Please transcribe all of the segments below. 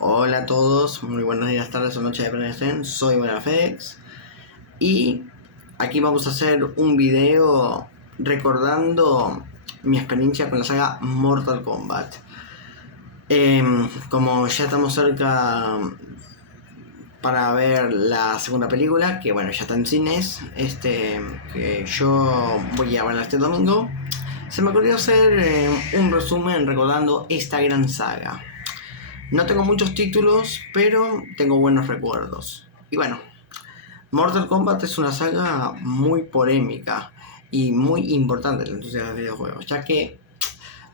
Hola a todos, muy buenos días, tardes o noches de estén. Soy Buenafex y aquí vamos a hacer un video recordando mi experiencia con la saga Mortal Kombat. Como ya estamos cerca para ver la segunda película, que bueno, ya está en cines, que yo voy a verla este domingo, se me ocurrió hacer un resumen recordando esta gran saga. No tengo muchos títulos, pero tengo buenos recuerdos. Y bueno, Mortal Kombat es una saga muy polémica y muy importante en la industria de los videojuegos, ya que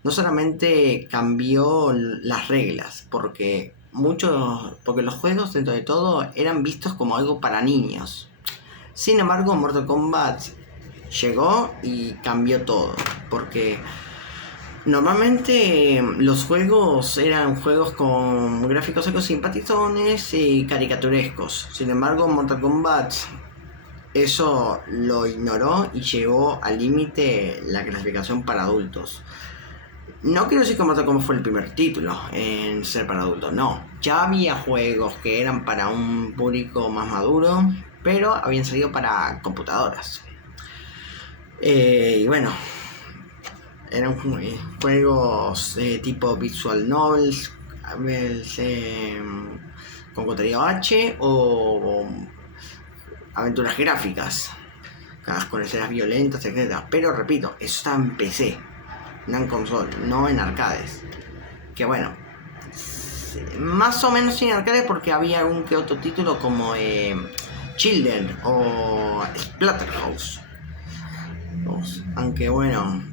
no solamente cambió las reglas, porque los juegos dentro de todo eran vistos como algo para niños. Sin embargo, Mortal Kombat llegó y cambió todo, porque normalmente los juegos eran juegos con gráficos algo simpatizones y caricaturescos. Sin embargo, Mortal Kombat eso lo ignoró y llegó al límite la clasificación para adultos. No quiero decir que Mortal Kombat fue el primer título en ser para adultos, no. Ya había juegos que eran para un público más maduro, pero habían salido para computadoras. Y bueno, eran juegos tipo visual novels, con contenido H o aventuras gráficas, con escenas violentas, etc. Pero repito, eso está en PC, no en console, no en arcades. Que bueno, más o menos en arcades porque había algún que otro título como Children o Splatterhouse. Aunque bueno,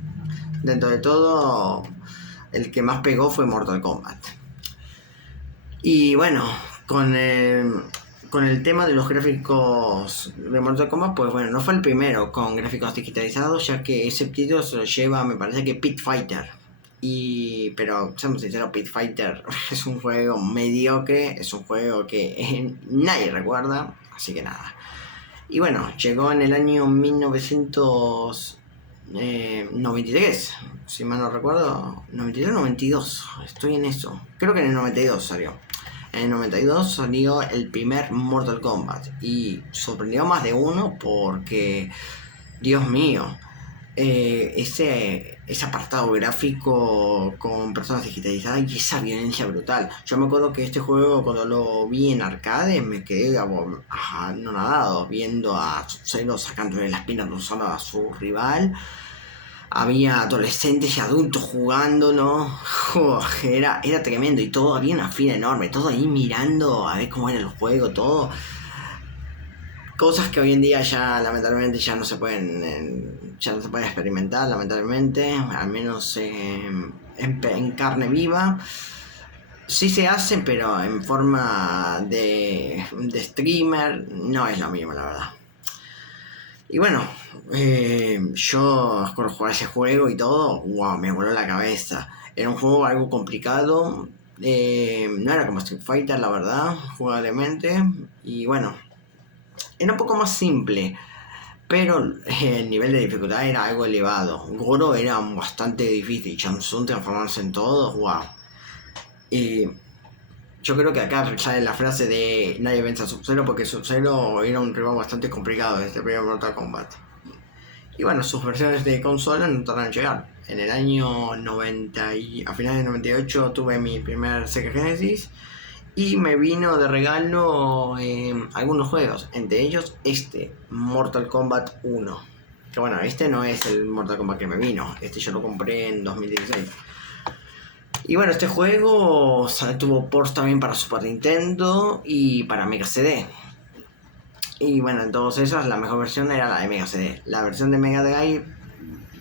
dentro de todo, el que más pegó fue Mortal Kombat. Y bueno, con el tema de los gráficos de Mortal Kombat, pues bueno, no fue el primero con gráficos digitalizados, ya que ese título se lo lleva, me parece que Pit Fighter. Pero seamos sinceros, Pit Fighter es un juego mediocre, es un juego que nadie recuerda, así que nada. Y bueno, llegó en el año 1993, si mal no recuerdo, 93 o 92, estoy en eso, creo que en el 92 salió. En el 92 salió el primer Mortal Kombat y sorprendió a más de uno porque, Dios mío, ese apartado gráfico con personas digitalizadas y esa violencia brutal. Yo me acuerdo que este juego, cuando lo vi en arcade, me quedé anonadado viendo a Sub-Zero sacándole las pinas usando a su rival. Había adolescentes y adultos jugando, ¿no? Era tremendo y todo, había una fila enorme, todo ahí mirando a ver cómo era el juego, todo. Cosas que hoy en día ya lamentablemente ya no se pueden experimentar, lamentablemente, al menos en carne viva. Sí se hacen, pero en forma de streamer no es lo mismo, la verdad. Y bueno, yo cuando jugaba ese juego y todo, wow, me voló la cabeza. Era un juego algo complicado, no era como Street Fighter, la verdad, jugablemente. Y bueno, era un poco más simple, pero el nivel de dificultad era algo elevado. Goro era bastante difícil, Samsung transformarse en todo, wow. Y yo creo que acá sale la frase de nadie vence a Sub-Zero porque Sub-Zero era un rival bastante complicado desde el primer Mortal Kombat. Y bueno, sus versiones de consola no tardaron en llegar. En el año 90 a finales de 98 tuve mi primer Sega Genesis y me vino de regalo algunos juegos, entre ellos Mortal Kombat 1. Que bueno, este no es el Mortal Kombat que me vino, yo lo compré en 2016. Y bueno, este juego tuvo ports también para Super Nintendo y para Mega CD. Y bueno, en todos esos la mejor versión era la de Mega CD. La versión de Mega Drive,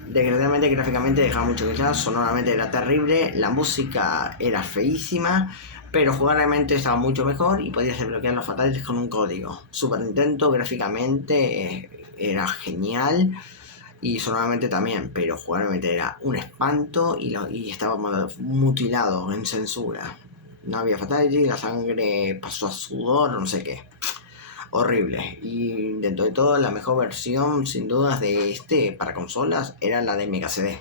desgraciadamente gráficamente dejaba mucho que desear, sonoramente era terrible, la música era feísima, pero jugablemente estaba mucho mejor y podías desbloquear los fatalities con un código. Super Nintendo gráficamente era genial y sonoramente también, pero jugablemente era un espanto y estaba mutilado en censura. No había fatality, la sangre pasó a sudor, no sé qué. Horrible. Y dentro de todo, la mejor versión, sin dudas, de para consolas era la de Mega CD.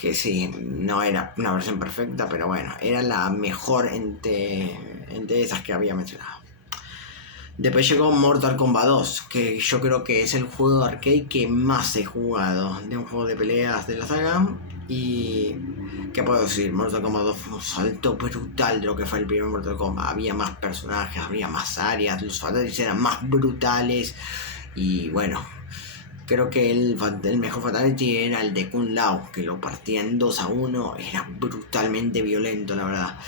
que sí, no era una versión perfecta, pero bueno, era la mejor entre esas que había mencionado. Después llegó Mortal Kombat 2, que yo creo que es el juego arcade que más he jugado de un juego de peleas de la saga. Y ¿qué puedo decir? Mortal Kombat 2 fue un salto brutal de lo que fue el primer Mortal Kombat. Había más personajes, había más áreas, los fatalities eran más brutales. Y bueno, creo que el mejor fatality era el de Kung Lao, que lo partía en 2-1. Era brutalmente violento, la verdad.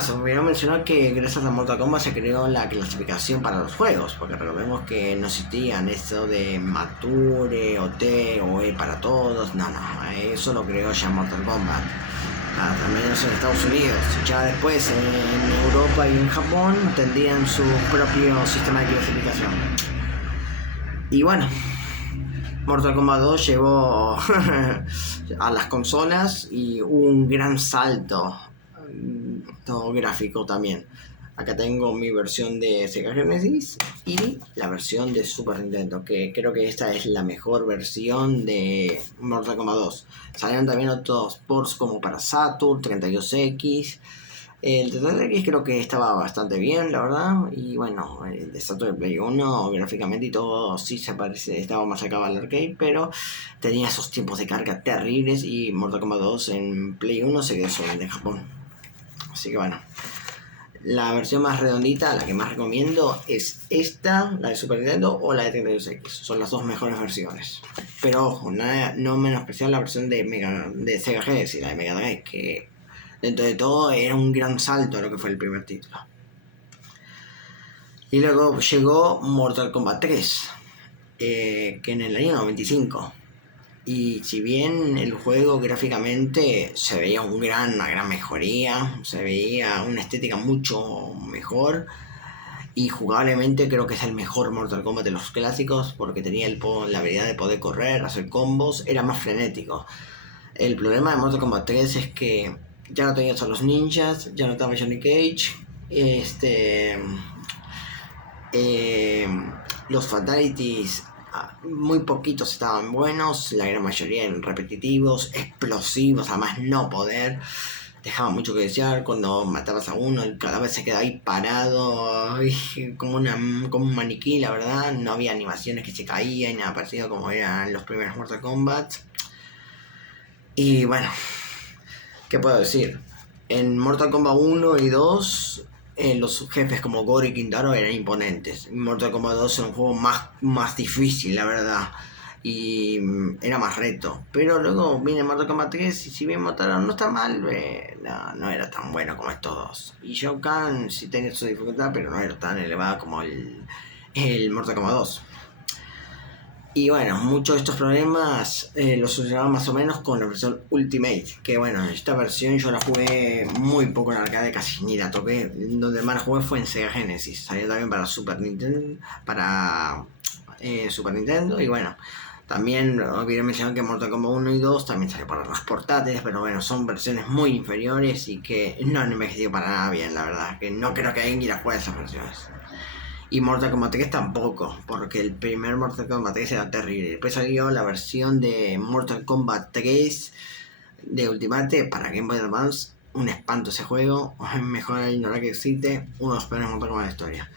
Se me olvidó mencionar que gracias a Mortal Kombat se creó la clasificación para los juegos, porque recordemos que no existían eso de Mature, OT o E para todos, no, eso lo creó ya Mortal Kombat. También eso en Estados Unidos, ya después en Europa y en Japón tendrían su propio sistema de clasificación. Y bueno, Mortal Kombat 2 llegó a las consolas y hubo un gran salto gráfico también. Acá tengo mi versión de Sega Genesis y la versión de Super Nintendo, que creo que esta es la mejor versión de Mortal Kombat 2. Salieron también otros ports como para Saturn, 32X. El 32X creo que estaba bastante bien, la verdad. Y bueno, el de Saturn de Play 1 gráficamente y todo sí se parece, estaba más acabado al arcade, pero tenía esos tiempos de carga terribles y Mortal Kombat 2 en Play 1 se quedó solamente en Japón. Así que bueno, la versión más redondita, la que más recomiendo, es esta, la de Super Nintendo o la de 32X. Son las dos mejores versiones. Pero ojo, no menospreciar la versión de Sega Genesis, la de Mega Drive, que dentro de todo era un gran salto a lo que fue el primer título. Y luego llegó Mortal Kombat 3, que en el año 95. Y si bien el juego gráficamente se veía una gran mejoría, se veía una estética mucho mejor, y jugablemente creo que es el mejor Mortal Kombat de los clásicos, porque tenía la habilidad de poder correr, hacer combos, era más frenético. El problema de Mortal Kombat 3 es que ya no tenías a los ninjas, ya no estaba Johnny Cage, los fatalities muy poquitos estaban buenos, la gran mayoría eran repetitivos, explosivos, a más no poder, dejaban mucho que desear. Cuando matabas a uno, el cadáver se quedaba ahí parado, como un maniquí, la verdad. No había animaciones que se caían y nada parecido como eran los primeros Mortal Kombat. Y bueno, ¿qué puedo decir? En Mortal Kombat 1 y 2... los jefes como Gore y Kintaro eran imponentes. Mortal Kombat 2 era un juego más difícil, la verdad. Y era más reto. Pero luego viene Mortal Kombat 3 y si bien mataron no está mal, no era tan bueno como estos dos. Y Shao Kahn sí tenía su dificultad, pero no era tan elevada como el Mortal Kombat 2. Y bueno, muchos de estos problemas los solucionaban más o menos con la versión Ultimate. Que bueno, esta versión yo la jugué muy poco en arcade, casi ni la toqué. Donde más la jugué fue en Sega Genesis. Salió también para Super Nintendo. Super Nintendo. Y bueno, también olvidé mencionar que Mortal Kombat 1 y 2 también salió para las portátiles. Pero bueno, son versiones muy inferiores y que no han envejecido para nada bien, la verdad. Que no creo que alguien quiera jugar esas versiones. Y Mortal Kombat 3 tampoco, porque el primer Mortal Kombat 3 era terrible. Después salió la versión de Mortal Kombat 3 de Ultimate para Game Boy Advance. Un espanto ese juego, mejor ignorar que existe, uno de los peores Mortal Kombat de la historia.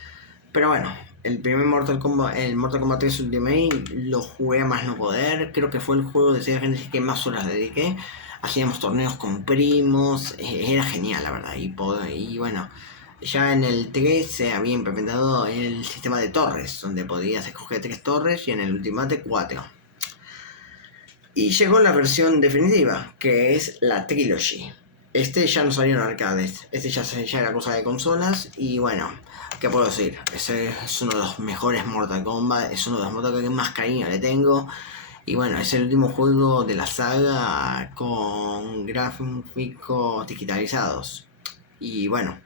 Pero bueno, el Mortal Kombat 3 Ultimate lo jugué a más no poder. Creo que fue el juego de Sega Genesis que más horas dediqué. Hacíamos torneos con primos, era genial la verdad. Y bueno, ya en el 3 se había implementado el sistema de torres, donde podías escoger 3 torres y en el Ultimate 4. Y llegó la versión definitiva, que es la Trilogy. Ya no salió en arcades, ya era cosa de consolas. Y bueno, ¿qué puedo decir? Ese es uno de los mejores Mortal Kombat, es uno de los Mortal Kombat que más cariño le tengo. Y bueno, es el último juego de la saga con gráficos digitalizados. Y bueno,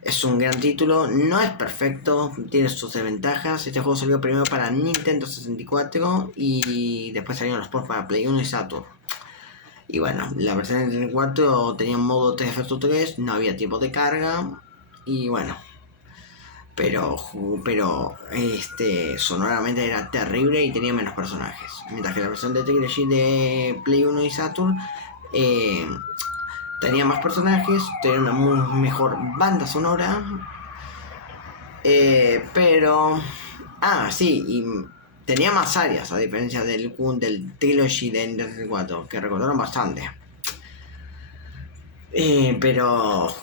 es un gran título, no es perfecto, tiene sus desventajas. Este juego salió primero para Nintendo 64 y después salieron los ports para Play 1 y Saturn. Y bueno, la versión de 64 tenía un modo 3 vs 3, no había tiempo de carga. Y bueno, pero sonoramente era terrible y tenía menos personajes. Mientras que la versión de Trilogy de Play 1 y Saturn eh, tenía más personajes, tenía una muy mejor banda sonora, pero... Ah, sí, y tenía más áreas, a diferencia del Trilogy de Nintendo 4, que recordaron bastante. Pero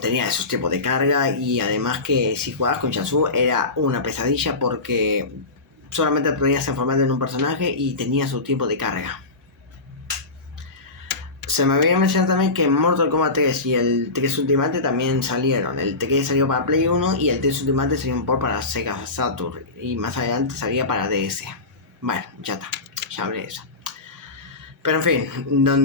tenía esos tipos de carga, y además que si jugabas con Chansu era una pesadilla porque solamente podías informar en un personaje y tenía su tiempo de carga. Se me había mencionado también que Mortal Kombat 3 y el 3 Ultimate también salieron. El 3 salió para Play 1 y el 3 Ultimate salió un port para Sega Saturn. Y más adelante salía para DS. Bueno, ya está. Ya hablé de eso. Pero en fin,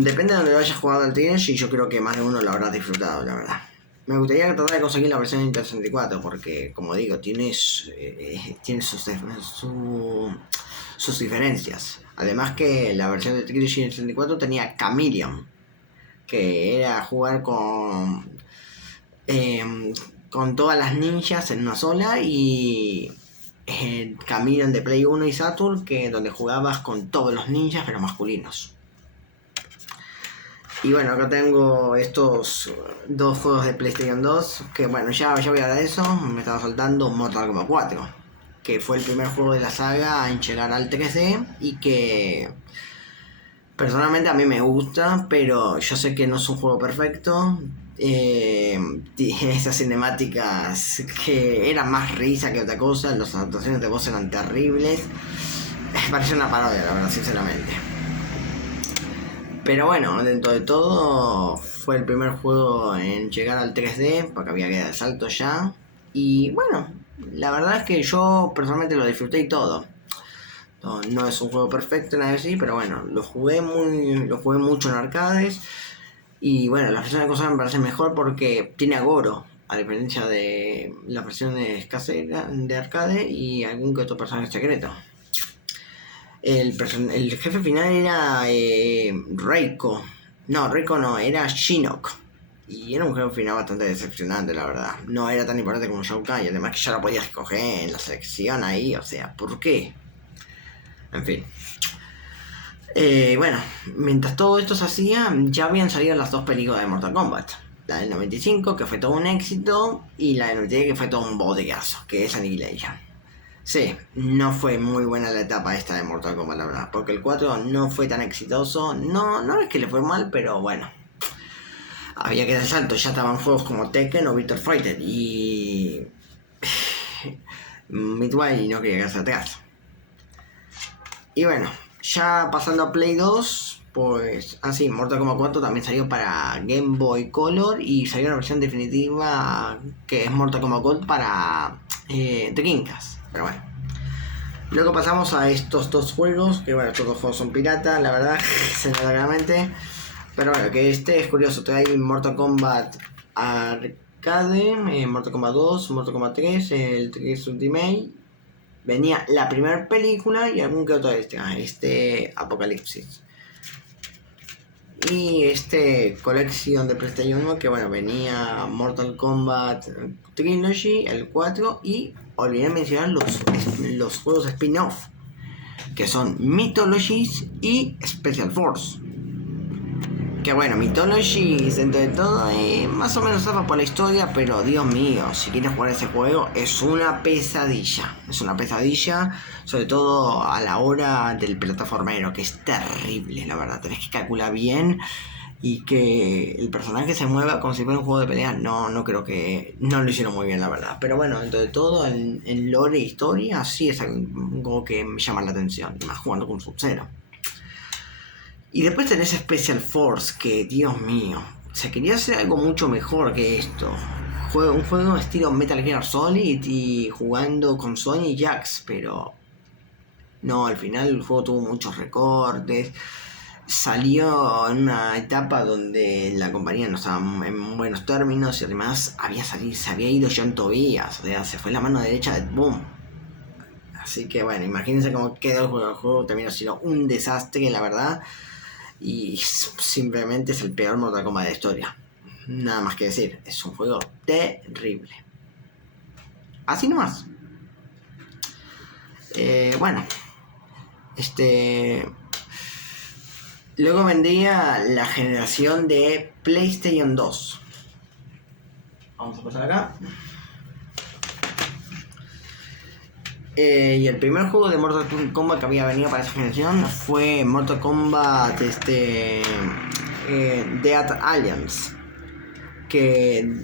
depende de donde lo hayas jugado el Trilogy, y yo creo que más de uno lo habrá disfrutado, la verdad. Me gustaría tratar de conseguir la versión de Nintendo 64 porque, como digo, tiene sus diferencias. Además que la versión de Trilogy en 64 tenía Chameleon, que era jugar con todas las ninjas en una sola, y Chameleon de Play 1 y Saturn, que donde jugabas con todos los ninjas pero masculinos. Y bueno, acá tengo estos dos juegos de PlayStation 2, que bueno, ya voy a hablar de eso. Me estaba saltando Mortal Kombat 4, que fue el primer juego de la saga en llegar al 3D y que personalmente a mí me gusta, pero yo sé que no es un juego perfecto. Esas cinemáticas que eran más risa que otra cosa, las actuaciones de voz eran terribles. Parece una parodia, la verdad, sinceramente. Pero bueno, dentro de todo fue el primer juego en llegar al 3D, porque había que dar el salto ya. Y bueno, la verdad es que yo personalmente lo disfruté y todo. No es un juego perfecto, nada así, pero bueno, lo jugué mucho en arcades. Y bueno, la versión de consola me parece mejor porque tiene a Goro, a diferencia de las versiones caseras de arcade y algún que otro personaje secreto. El jefe final era Reiko. No, Reiko no, era Shinnok. Y era un jefe final bastante decepcionante, la verdad. No era tan importante como Shao Kahn, y además que ya lo podías escoger en la selección ahí, o sea, ¿por qué? En fin. Bueno, mientras todo esto se hacía, ya habían salido las dos películas de Mortal Kombat. La del 95, que fue todo un éxito, y la del 93, que fue todo un bodegazo, que es Annihilation. Sí, no fue muy buena la etapa esta de Mortal Kombat, la verdad, porque el 4 no fue tan exitoso. No es que le fue mal, pero bueno, había que dar el salto. Ya estaban juegos como Tekken o Virtua Fighter y Midway no quería quedarse atrás. Y bueno, ya pasando a Play 2, pues así, Mortal Kombat 4 también salió para Game Boy Color, y salió una versión definitiva que es Mortal Kombat Gold para Dreamcast. Pero bueno, luego pasamos a estos dos juegos, que bueno, estos dos juegos son piratas, la verdad, claramente. Pero bueno, que este es curioso, trae Mortal Kombat Arcade, Mortal Kombat 2, Mortal Kombat 3, el 3 Ultimate. Venía la primera película y algún que otro este Apocalipsis. Y colección de PlayStation 1, que bueno, venía Mortal Kombat Trilogy, el 4, y olvidé mencionar los juegos spin-off, que son Mythologies y Special Force. Que bueno, Mythologies dentro de todo más o menos zafa por la historia, pero Dios mío, si quieres jugar ese juego es una pesadilla. Es una pesadilla, sobre todo a la hora del plataformero, que es terrible, la verdad. Tenés que calcular bien y que el personaje se mueva como si fuera un juego de pelea. No creo que... No lo hicieron muy bien, la verdad. Pero bueno, dentro de todo, en lore e historia, sí es algo que me llama la atención, más jugando con Sub-Zero. Y después tenés Special Force, que Dios mío, se quería hacer algo mucho mejor que esto. Un juego estilo Metal Gear Solid y jugando con Sony y Jax, pero no, al final el juego tuvo muchos recortes. Salió en una etapa donde la compañía no estaba en buenos términos, y además se había ido John Tobias, o sea, se fue la mano derecha de Boom. Así que bueno, imagínense cómo quedó el juego. El juego terminó siendo un desastre, la verdad. Y simplemente es el peor Mortal Kombat de la historia. Nada más que decir, es un juego terrible. Así nomás. Bueno, luego vendría la generación de PlayStation 2. Vamos a pasar acá. Y el primer juego de Mortal Kombat que había venido para esa generación fue Mortal Kombat Dead Alliance, que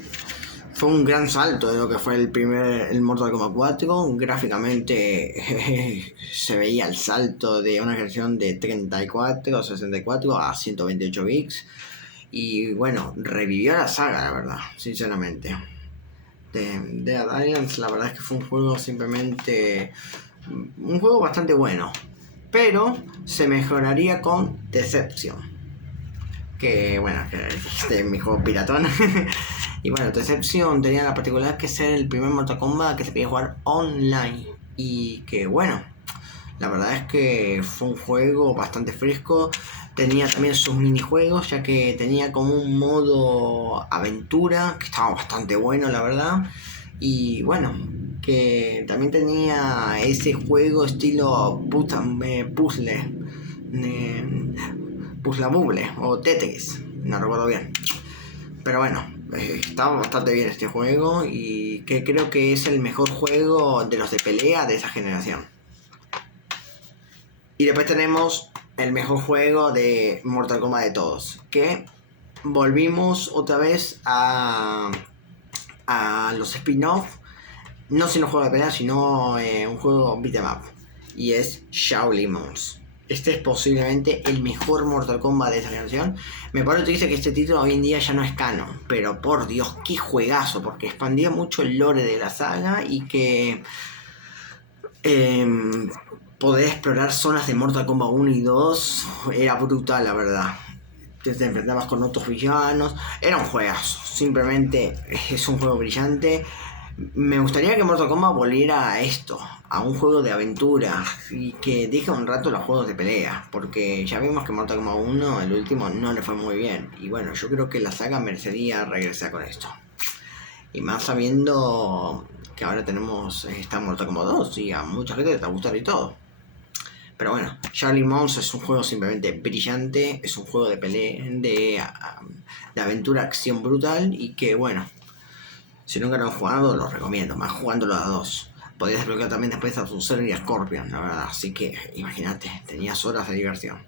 fue un gran salto de lo que fue el Mortal Kombat 4. Gráficamente se veía el salto de una generación de 34 o 64 a 128 bits. Y bueno, revivió la saga, la verdad, sinceramente. De Dead Alliance, la verdad es que fue un juego bastante bueno, pero se mejoraría con Deception, que bueno, que es mi juego piratón. Y bueno, Deception tenía la particularidad que ser el primer Mortal Kombat que se podía jugar online, y que bueno, la verdad es que fue un juego bastante fresco. Tenía también sus minijuegos, ya que tenía como un modo aventura, que estaba bastante bueno, la verdad. Y bueno, que también tenía ese juego estilo puzzle, Puzzle o Tetris, no recuerdo bien. Pero bueno, estaba bastante bien este juego, y que creo que es el mejor juego de los de pelea de esa generación. Y después tenemos el mejor juego de Mortal Kombat de todos, que volvimos otra vez a los spin-off, no sino juego de pelea, sino un juego beat'em up, y es Shaolin Monks. Este es posiblemente el mejor Mortal Kombat de esa generación. Me parece triste que este título hoy en día ya no es canon, pero por Dios, qué juegazo, porque expandía mucho el lore de la saga, y que poder explorar zonas de Mortal Kombat 1 y 2 era brutal, la verdad. Te enfrentabas con otros villanos, era un juegazo, simplemente es un juego brillante. Me gustaría que Mortal Kombat volviera a esto, a un juego de aventura, y que deje un rato los juegos de pelea, porque ya vimos que Mortal Kombat 1, el último, no le fue muy bien, y bueno, yo creo que la saga merecería regresar con esto. Y más sabiendo que ahora tenemos Mortal Kombat 2, y a mucha gente le está gustando y todo. Pero bueno, Shaolin Monks es un juego simplemente brillante, es un juego de pelea, de aventura, acción brutal, y que bueno, si nunca lo han jugado, lo recomiendo, más jugándolo a dos. Podías desbloquear también después a Sub-Zero y a Scorpion, la verdad, así que imagínate, tenías horas de diversión.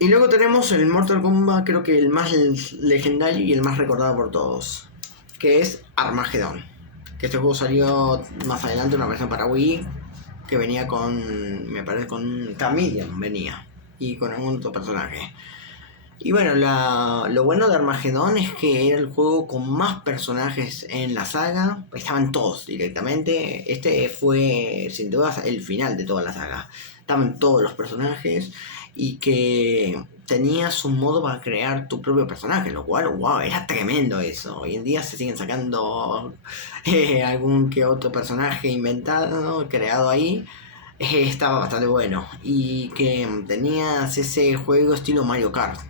Y luego tenemos el Mortal Kombat, creo que el más legendario y el más recordado por todos, que es Armageddon. Que este juego salió más adelante, una versión para Wii, que venía me parece con Chameleon, venía, y con algún otro personaje. Y bueno, lo bueno de Armageddon es que era el juego con más personajes en la saga. Estaban todos directamente. Este fue sin duda el final de toda la saga. Estaban todos los personajes, y que tenías un modo para crear tu propio personaje, lo cual, wow, era tremendo eso. Hoy en día se siguen sacando algún que otro personaje inventado, creado ahí. Estaba bastante bueno. Y que tenías ese juego estilo Mario Kart.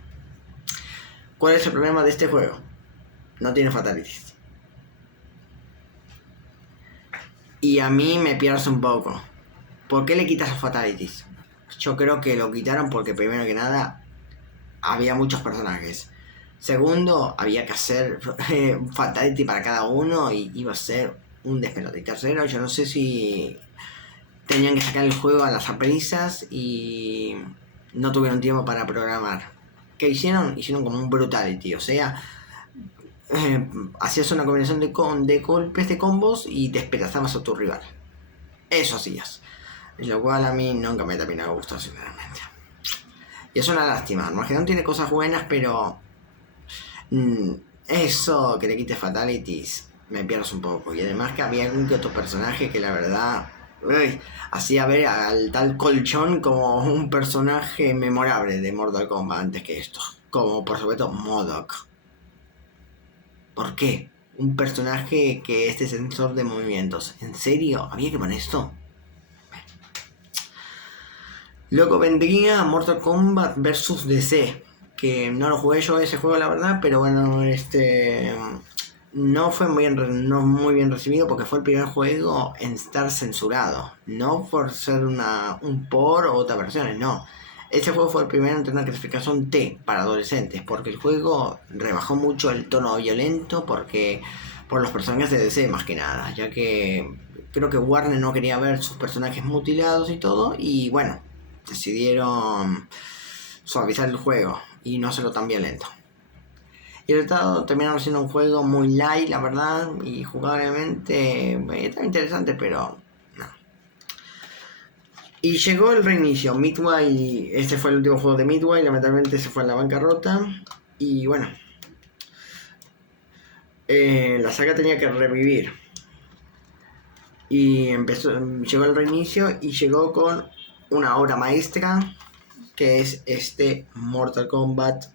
¿Cuál es el problema de este juego? No tiene fatalities. Y a mí me pierdes un poco. ¿Por qué le quitas los fatalities? Yo creo que lo quitaron porque, primero que nada, había muchos personajes. Segundo, había que hacer un fatality para cada uno, y iba a ser un despelote. Y tercero, yo no sé si tenían que sacar el juego a las prisas y no tuvieron tiempo para programar. ¿Qué hicieron? Hicieron como un brutality, o sea, hacías una combinación de golpes, de combos, y despedazabas a tu rival. Eso hacías. Lo cual a mí nunca me terminó de gustar, sinceramente. Y es una lástima. Armageddon tiene cosas buenas, pero eso que le quites fatalities me pierdes un poco. Y además que había algún que otro personaje que la verdad hacía ver al tal Colchón como un personaje memorable de Mortal Kombat antes que esto. Como por supuesto MODOK. ¿Por qué? Un personaje que es de sensor de movimientos. ¿En serio? ¿Había que poner esto? Luego vendría Mortal Kombat vs DC, que no lo jugué yo ese juego, la verdad, pero bueno, no fue no muy bien recibido porque fue el primer juego en estar censurado. No por ser un por o otras versiones, no. Este juego fue el primero en tener una clasificación T para adolescentes, porque el juego rebajó mucho el tono violento por los personajes de DC más que nada, ya que creo que Warner no quería ver sus personajes mutilados y todo, y bueno, decidieron suavizar el juego y no hacerlo tan violento. Y el resultado terminaron siendo un juego muy light, la verdad, y jugablemente está interesante, pero no. Y llegó el reinicio. Midway, este fue el último juego de Midway, lamentablemente se fue a la bancarrota. Y bueno, la saga tenía que revivir. Y llegó el reinicio y llegó con una obra maestra, que es este Mortal Kombat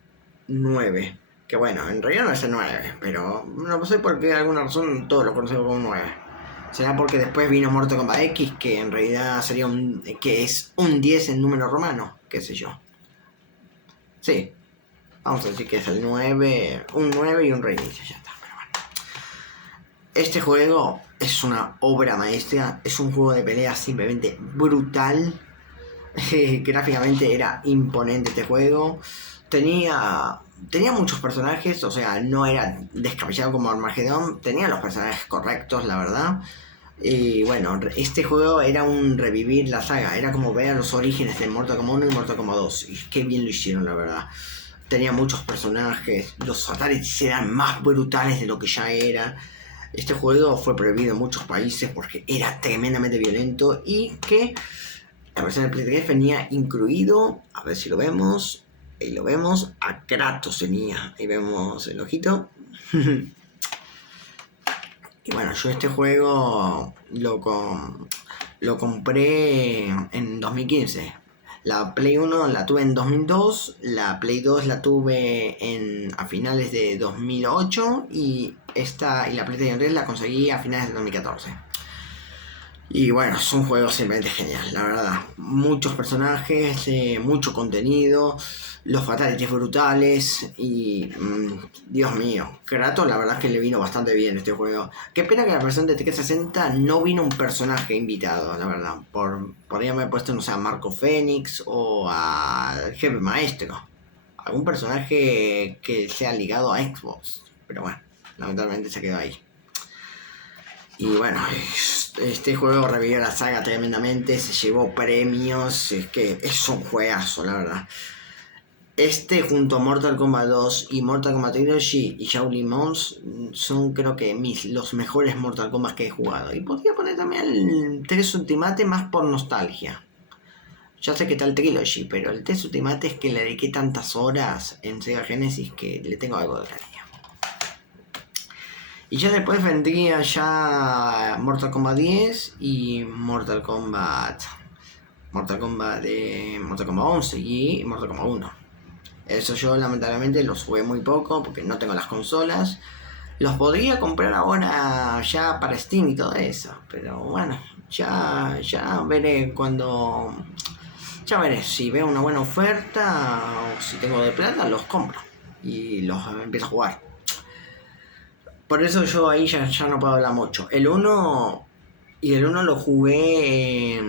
9. Que bueno, en realidad no es el 9, pero no sé por qué, alguna razón todos lo conocemos como 9. ¿Será porque después vino Mortal Kombat X, que en realidad sería que es un 10 en número romano? ¿Qué sé yo? Sí, vamos a decir que es el 9, un 9 y un reinicio, ya está, pero bueno. Este juego es una obra maestra, es un juego de pelea simplemente brutal. Gráficamente era imponente este juego. Tenía muchos personajes, o sea, no era descabellado como Armageddon, tenía los personajes correctos, la verdad. Y bueno, este juego era un revivir la saga, era como ver los orígenes de Mortal Kombat 1 y Mortal Kombat 2, y qué bien lo hicieron, la verdad. Tenía muchos personajes, los fatalities eran más brutales de lo que ya era. Este juego fue prohibido en muchos países porque era tremendamente violento, y que la versión de Play 3 venía incluido, a ver si lo vemos, ahí lo vemos, a Kratos tenía, ahí vemos el ojito. Y bueno, yo este juego lo compré en 2015. La Play 1 la tuve en 2002, la Play 2 la tuve a finales de 2008 y la PlayStation 3 la conseguí a finales de 2014. Y bueno, es un juego simplemente genial, la verdad. Muchos personajes, mucho contenido, los fatalities brutales y... Dios mío, Kratos la verdad es que le vino bastante bien este juego. Qué pena que la versión de 360 no vino un personaje invitado, la verdad. Podría haber puesto, no sé, a Marco Fénix o al jefe maestro. Algún personaje que sea ligado a Xbox. Pero bueno, lamentablemente se quedó ahí. Y bueno, este juego revivió la saga tremendamente, se llevó premios, es que es un juegazo, la verdad. Este junto a Mortal Kombat 2 y Mortal Kombat Trilogy y Shaolin Monks son creo que los mejores Mortal Kombat que he jugado. Y podría poner también el 3 Ultimate más por nostalgia. Ya sé que está el Trilogy, pero el 3 Ultimate es que le dediqué tantas horas en Sega Genesis que le tengo algo de cariño. Y ya después vendría ya Mortal Kombat 10 y Mortal Kombat 11 y Mortal Kombat 1. Eso yo lamentablemente los jugué muy poco porque no tengo las consolas. Los podría comprar ahora ya para Steam y todo eso, pero bueno, ya veré cuando... Ya veré, si veo una buena oferta o si tengo de plata, los compro y los empiezo a jugar. Por eso yo ahí ya no puedo hablar mucho. El 1 lo jugué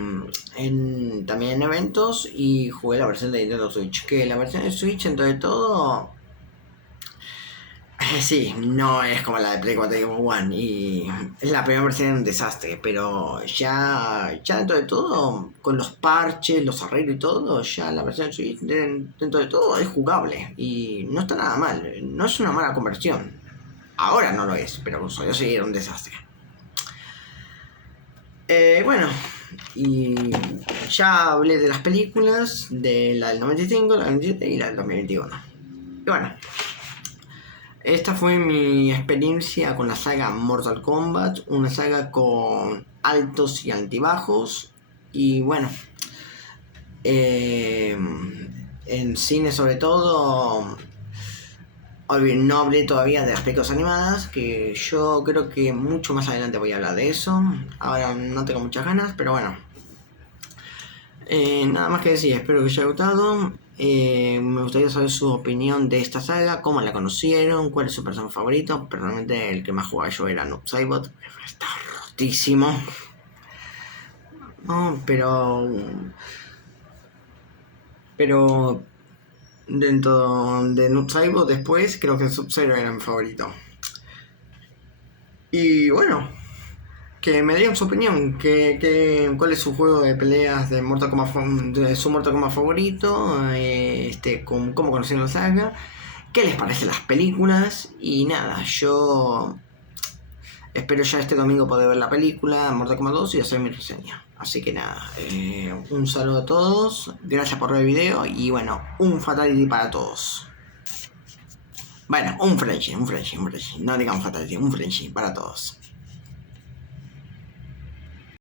también en eventos y jugué la versión de Nintendo Switch. Que la versión de Switch, entre todo, sí, no es como la de Play 4 y One. Y la primera versión era un desastre, pero ya dentro de todo, con los parches, los arreglos y todo, ya la versión de Switch dentro de todo es jugable. Y no está nada mal, no es una mala conversión. Ahora no lo es, pero yo sí era un desastre. Bueno, y ya hablé de las películas, de la del 95, la del 97 y la del 2021. Y bueno, esta fue mi experiencia con la saga Mortal Kombat, una saga con altos y altibajos. Y bueno, en cine sobre todo... No hablé todavía de las películas animadas, que yo creo que mucho más adelante voy a hablar de eso. Ahora no tengo muchas ganas, pero bueno. Nada más que decir, espero que os haya gustado. Me gustaría saber su opinión de esta saga, cómo la conocieron, cuál es su personaje favorito. Personalmente el que más jugaba yo era Noob Saibot. Está rotísimo. No, pero dentro de Noob Saibot después creo que Sub-Zero era mi favorito. Y bueno, que me digan su opinión, cuál es su juego de peleas de Mortal Kombat, de su Mortal Kombat favorito, cómo conocieron la saga, qué les parecen las películas y nada, yo espero ya este domingo poder ver la película Mortal Kombat 2 y hacer mi reseña. Así que nada, un saludo a todos, gracias por ver el video y bueno, un fatality para todos. Bueno, un friendship, no digamos fatality, un friendship para todos.